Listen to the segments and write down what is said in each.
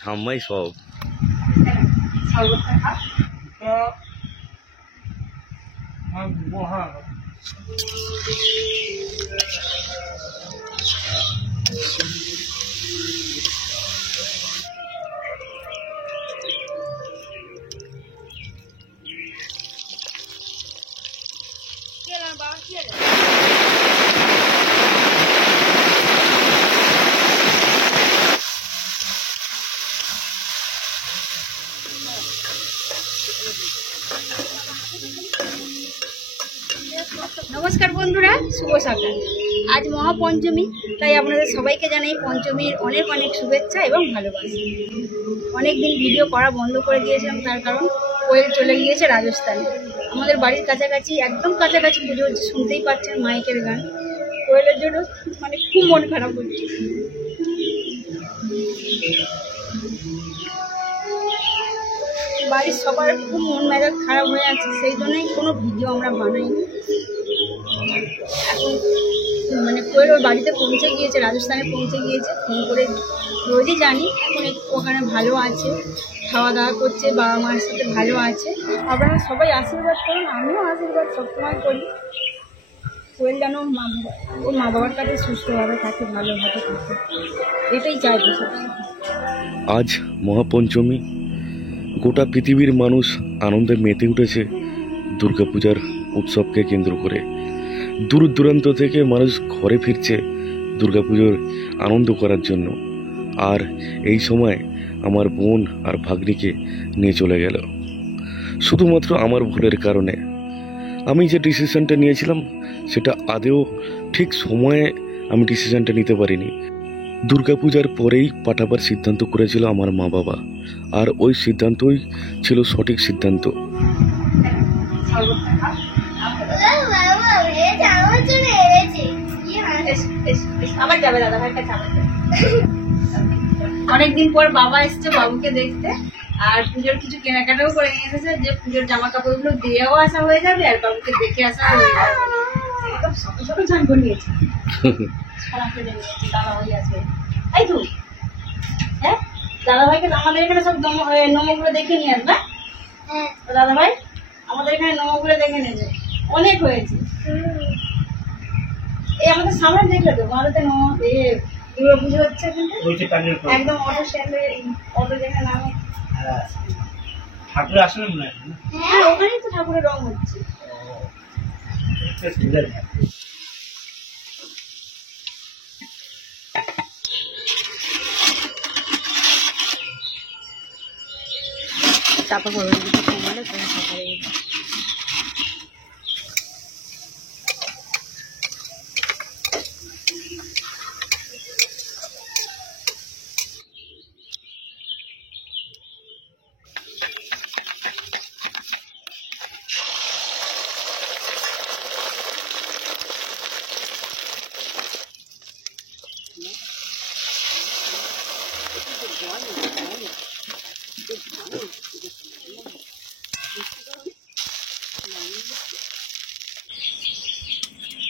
ঠাম্মাই সব। নমস্কার বন্ধুরা, শুভ সকাল। আজ মহাপঞ্চমী, তাই আপনাদের সবাইকে জানাই পঞ্চমীর অনেক অনেক শুভেচ্ছা এবং ভালোবাসা। অনেকদিন ভিডিও করা বন্ধ করে দিয়েছিলাম, তার কারণ কোয়েল চলে গিয়েছে রাজস্থানে। আমাদের বাড়ির কাছাকাছি, একদম কাছাকাছি পুজো হচ্ছে, শুনতেই পাচ্ছেন মাইকের গান। কোয়েলের জন্য খুব মন খারাপ হচ্ছে। বাড়ির সবার খুব মন মেজাজ খারাপ হয়ে আছে, সেই জন্যই কোনো ভিডিও আমরা বানাইনি। এখন কোয়েল ওর বাড়িতে পৌঁছে গিয়েছে, রাজস্থানে পৌঁছে গিয়েছে। ফোন করে রোজই জানি এখন ওখানে ভালো আছে, খাওয়া দাওয়া করছে, বাবা মার সাথে ভালো আছে। আপনারা সবাই আশীর্বাদ করুন, আমিও আশীর্বাদ সবসময় করি। কোয়েল যেন ওর মা বাবার কাছে সুস্থভাবে থাকে, ভালোভাবে থাকে, এটাই চাইবে। আজ মহাপঞ্চমী, গোটা পৃথিবীর মানুষ আনন্দে মেতে উঠেছে দুর্গাপূজার উৎসবকে কেন্দ্র করে। দূর দূরান্ত থেকে মানুষ ঘরে ফিরছে দুর্গাপুজোর আনন্দ করার জন্য। আর এই সময় আমার বোন আর ভাগ্নিকে নিয়ে চলে গেল শুধুমাত্র আমার ভুলের কারণে। আমি যে ডিসিশনটা নিয়েছিলাম সেটা আদেও ঠিক সময়ে আমি ডিসিশনটা নিতে পারিনি। দুর্গাপূজার পরেই পাঠাবার সিদ্ধান্ত করেছিল আমার মা বাবা, আর ওই সিদ্ধান্তই ছিল সঠিক সিদ্ধান্ত। অনেকদিন পর বাবা এসছে বাবুকে দেখতে, আর পুজোর কিছু কেনাকাটাও করে নিয়ে এসেছে, যে পুজোর জামা কাপড়গুলো দিয়েও আসা হয়ে যাবে আর বাবুকে দেখে আসা হয়ে যাবে। একদম সকাল সকাল চান করে নিয়েছি, দাদা ভাই আছে। এই তো হ্যাঁ, দাদা ভাইকে আমাদের এখানে সব নমগুলো দেখে নিয়ে আসবে। দাদা ভাই আমাদের এখানে নমগুলো দেখে নেবে, অনেক হয়েছে। এই আমাদের সামনে দেখলে তো ভারতে দুর্গা পুজো হচ্ছে, একদম অটো স্ট্যান্ডে, অটো যেখানে নামে ঠাকুর আসলে মনে হয়। হ্যাঁ, ওখানেই তো ঠাকুরের রং হচ্ছে। চাপা করবেন কমালে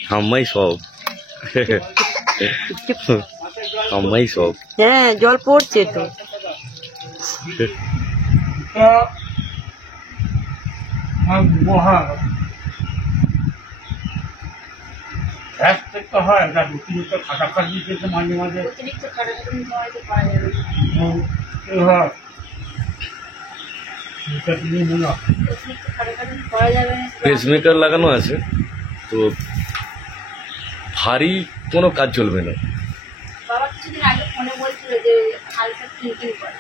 ঠাম্মাই সব। ঠাম্মাই সব। হ্যাঁ, জল পড়ছে তো। হয় অতিরিক্ত খাটাখাটি মাঝে মাঝে অতিরিক্ত খাটাখাটি হয়তো পাওয়া যাবে পেসমেকার লাগানো আছে, তো ভারী কোনো কাজ চলবে না। বাবা কিছুদিন আগে ফোনে বলছিল যে হালকা টিনটিন করে।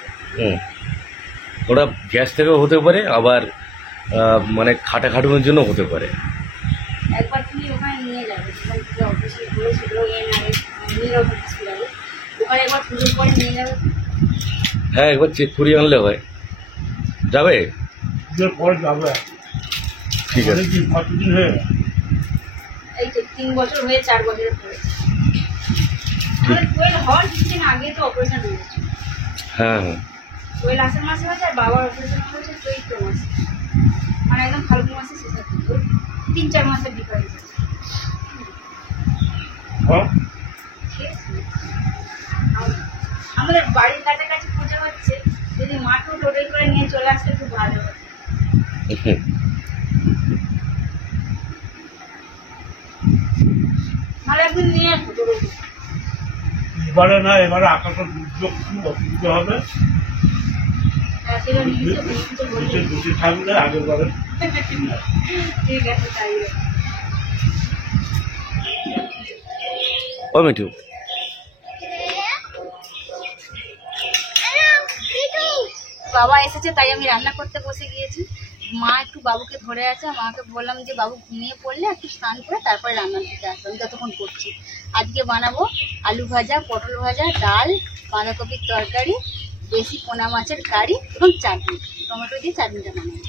ওটা গ্যাস থেকেও হতে পারে, আবার খাটাখাটুনোর জন্য হতে পারে। একবার তুমি ওখানে নিয়ে যাবে, সেখান থেকে অফিসে ঘুরেছিল হসপিটালে, ওখানে একবার পুজোর পরে নিয়ে যাবে। হ্যাঁ, একবার চেক করিয়ে আনলে হয়। যাবে? পরে যাবে। ঠিক আছে। কতদিন হয়ে এই তো 3 বছর হয়ে 4 বছরের পরে। কোয়েল হওয়ার কিছুদিন আগে তো অপারেশন হয়েছে। হ্যাঁ হ্যাঁ, কোয়েল আষাঢ় মাসে হয়েছে, আর বাবার অপারেশন হয়েছে চৈত্র মাসে, একদম ফাল্গুন মাসে শেষের দিকে, 3-4 মাসের ডিফারেন্স আছে। আমাদের বাড়ির কাছাকাছি করে নিয়ে চলে আসতে খুব ভালো হতো। ভালো একদিন নিয়ে আসবো তোর ওদিকে। এবারে না, এবারে আকাশের দুর্যোগ খুব অসুবিধা হবে। সেটা নিয়ে এসে বলতে বলবো। নিচে দুটি থাকলে আগের বারে ঠিক আছে, তাই হোক। ও মিঠু, বাবা এসেছে তাই আমি রান্না করতে বসে গিয়েছি। মা একটু বাবুকে ধরে আছে, মাকে বললাম যে বাবু ঘুমিয়ে পড়লে একটু স্নান করে তারপরে রান্না দিতে আসবো, আমি ততক্ষণ করছি। আজকে বানাবো আলু ভাজা, পটল ভাজা, ডাল, বাঁধাকপির তরকারি, দেশি পোনা মাছের কারি এবং চাটনি, টমেটো দিয়ে চাটনিটা বানাবো।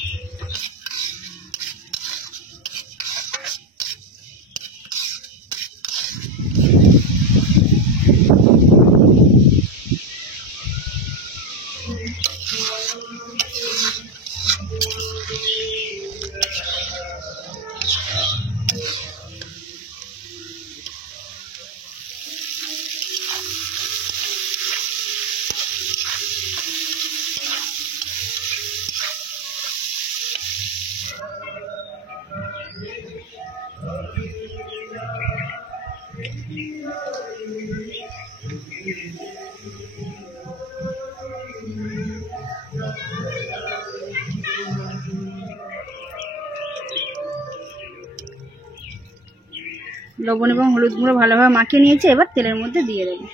লবণ এবং হলুদ গুঁড়ো ভালোভাবে মাখিয়ে নিয়েছে, এবার তেলের মধ্যে দিয়ে দেবো।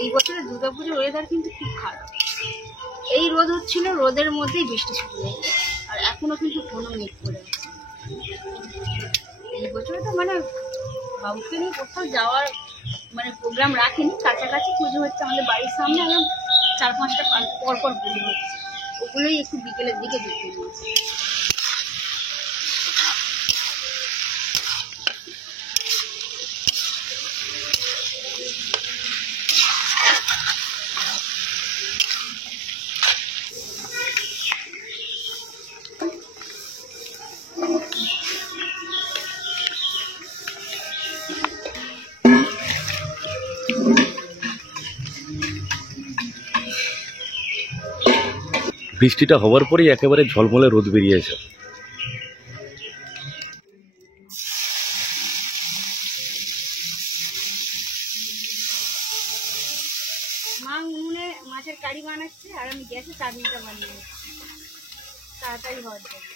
এই বছরে দুর্গাপুজোর ওয়েদার কিন্তু খুব খারাপ। এই রোদ হচ্ছিল, রোদের মধ্যেই বৃষ্টি শুরু হয়ে গেছে, আর এখনো কিন্তু কোনো মেঘ পড়ে আছে। এই বছরে তো মানে বাবুকে নিয়ে কোথাও যাওয়ার মানে প্রোগ্রাম রাখিনি। কাছাকাছি পুজো হচ্ছে আমাদের বাড়ির সামনে, এবং 4-5টা পর পর পুজো হচ্ছে, ওগুলোই একটু বিকেলের দিকে দেখতে গিয়েছি। বৃষ্টিটা হওয়ার পরেই একেবারে ঝলমলে রোদ বেরিয়েছে। মা উনুনে মাছের কারি বানাচ্ছে আর আমি গ্যাসে চাটনিটা বানিয়ে তাড়াতাড়ি হওয়ার জন্য।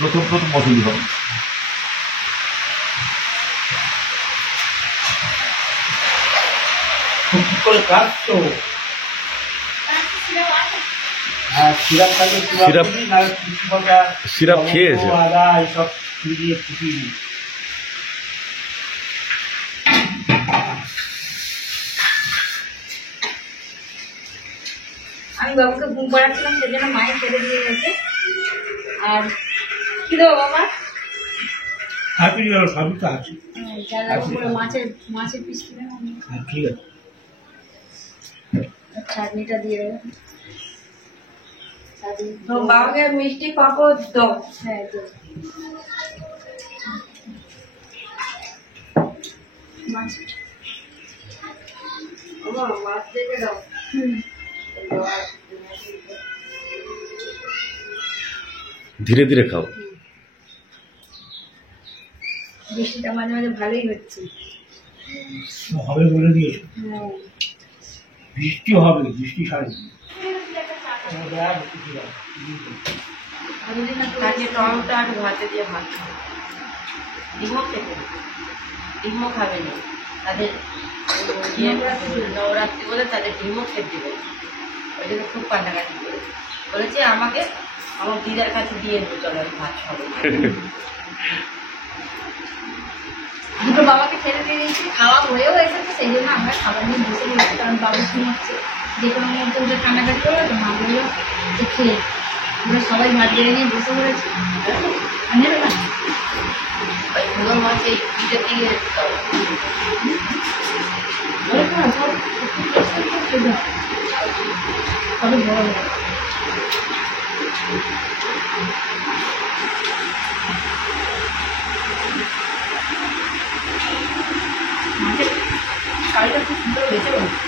প্রথম পছন্দ হবে কি করে কাটছো সিরাপ খেয়েছে। আদা এইসব দিয়ে ফুটি আমি বাবুকে ঘুম পাড়াচ্ছিলাম, সেজন্য মায়ের ছেড়ে দিয়ে গেছে। আর কি দেবো বাবা? হ্যাপি নিউ সবই তো আছে। মাছের পিস কিনে ঠিক আছে চাটনিটা দিয়ে দেবো। বাবাকে মিষ্টি পাপড় দাও। হ্যাঁ, মাছ মাছ দেখে দাও। ধীরে ধীরে খাও। বৃষ্টিটা মাঝে মাঝে ভালোই হচ্ছে। হবে বলে দিয়েছে, হ্যাঁ, বৃষ্টি হবে, বৃষ্টি সারি আজকে টমেটো আর ভাতে দিয়ে ভাত খাবে। ডিমও খেতে হবে। ডিমও খাবে না, তাদের নবরাত্রি বলে তাদের ডিমও খেতে দেবে। ওই জন্য খুব কান্নাকাটি করে বলেছে আমাকে আমার দিদার কাছে দিয়ে দেবো, চলো আমি ভাত খাবো। দুটো বাবাকে ছেড়ে দিয়ে দিয়েছি, খাওয়া হয়েও এসেছে, সেই জন্য আমরা খাবার নিয়ে বসে গেছি। কারণ বাবু ঘুমাচ্ছে, যে কোনো মুহূর্তে ওদের কান্নাকাটি করলো তো মা বললো যে খেয়ে। আমরা সবাই ভাত বেড়ে নিয়ে বসে পড়েছি। নেবে না ওই পুরো মাছ এই দিদার দিকে কত বড় বড়। মাছের শাড়িটা খুব সুন্দর বেঁচে বলছে।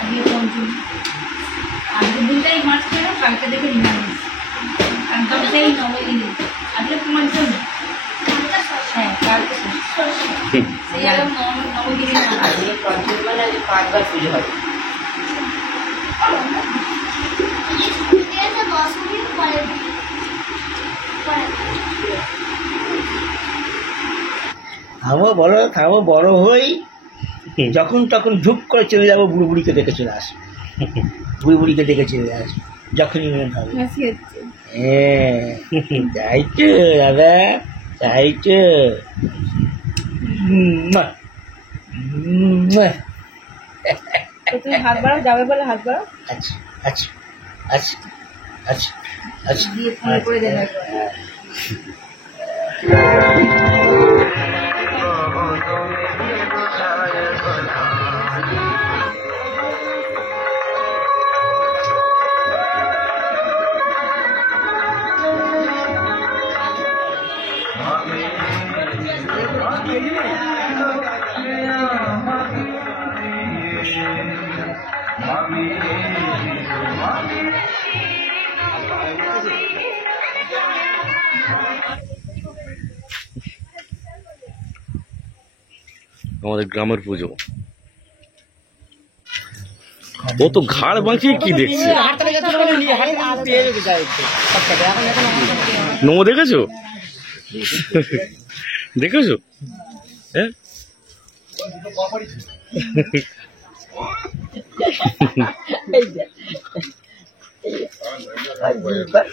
আজকে পঞ্চমী, আজকের দিনটাই মাছ খেলাম, কালকে দেখে নিরামিষ। কারণ তবে সেই নবদিনী আজকে তোমার জন্য। হ্যাঁ, কালকে সেই একদম নবদিনী আজকে পঞ্চমী, আজকে 5 বার পুজো হবে। খাবো বড় হই, যখন তখন ঝুপ করে চলে যাবো, বুড়িকে দেখে চলে আসবো। বুড়িকে দেখে চলে আসবো যখনই মনে হবে। হ্যাঁ, তাই তো দাদা, তাই তো। তুমি হাত বাড়াও, যাবে বলে হাত বাড়াও। আচ্ছা আচ্ছা আচ্ছা আচ্ছা আচ্ছা দিয়ে ফোন করে দেবে। আমাদের গ্রামের পুজো। ও তো ঘাড় বাঁচিয়ে কি দেখছে? নমো দেখেছো? দেখেছো? হ্যাঁ, এই যে, এই যে। আর 20 বার